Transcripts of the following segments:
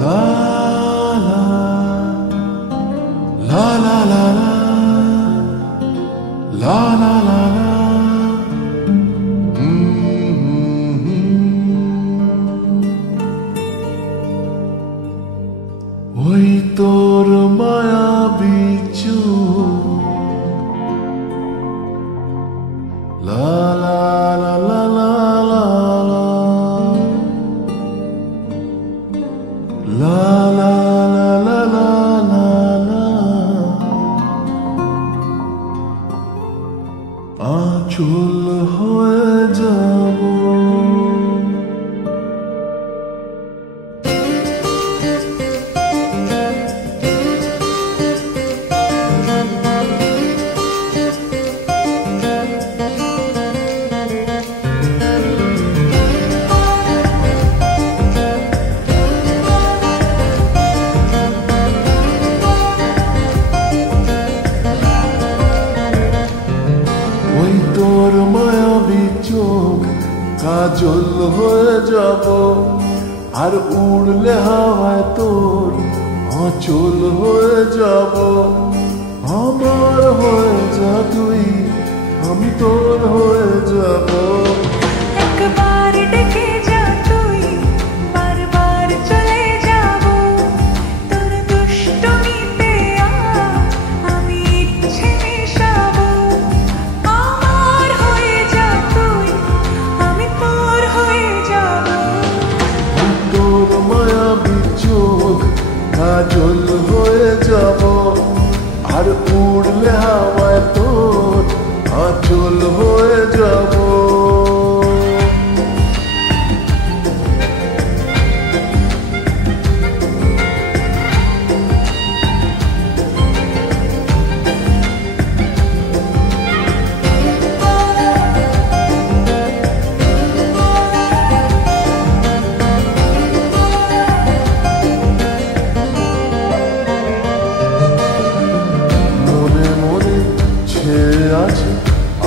La la la la la la la la la. ওই তোর মায়াবী চোখ লা লা লা লা লা লা লা লা লা লা লা লা আঁচল হয়ে যাব তোর মায়াবী চোখ কাজল হয়ে যাব আর উড়লে হাওয়ায় তোর আঁচল হয়ে যাব আমার হয়ে যা তুই আমি তোর হয়ে যাব একবার ডেকে যা তুই বারবার চলে যাব তোর দুষ্টুমিতে আমি ইচ্ছে মিশাবো কাজল হয়ে যাব আর উড়লে হাওয়ায় তোর আঁচল হয়ে যাব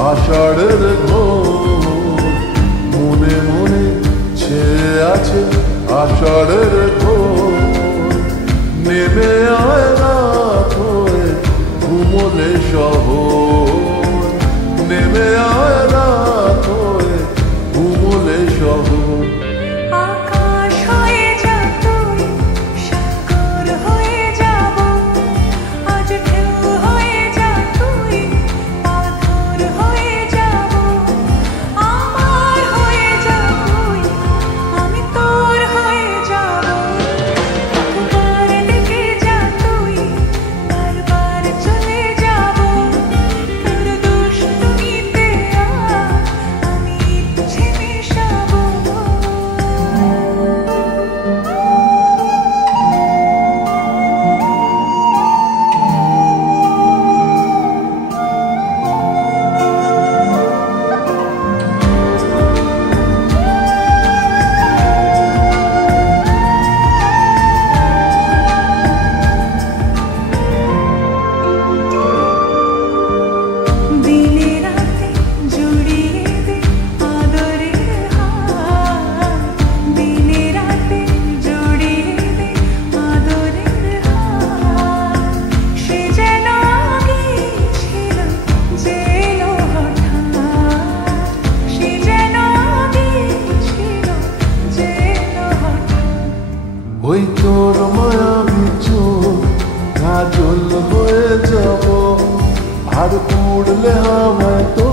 আষাঢ়ের ঘোর মনে মনে ছেয়ে আছে আষাঢ়ের ঘোর নেমে আয় রাত হয়ে ঘুমলে শহর নেমে আয় রাত হয়ে ঘুমলে শহর আকাশ হয়ে যা তুই সাগর হয়ে যাব আজ ঢেউ হয়ে যা তুই পাথর হয়ে যাব আমার হয়ে যা তুই আমি তোর হয়ে যাব একবার ডেকে যা তুই বারবার চলে যাব তোর দুষ্টুমিতে আমি ইচ্ছে মিশাবো দিনে রাতে জুড়িয়ে দে আদরের হাত দিনে রাতে জুড়িয়ে দে আদরের হাত সে যেন আগে ছিল যে এলো হঠাৎ সে যেন আগে ছিল যে এলো হঠাৎ ওই তোর মায়াবী চোখ কাজল হয়ে যাব আর উড়লে হাওয়ায় তোর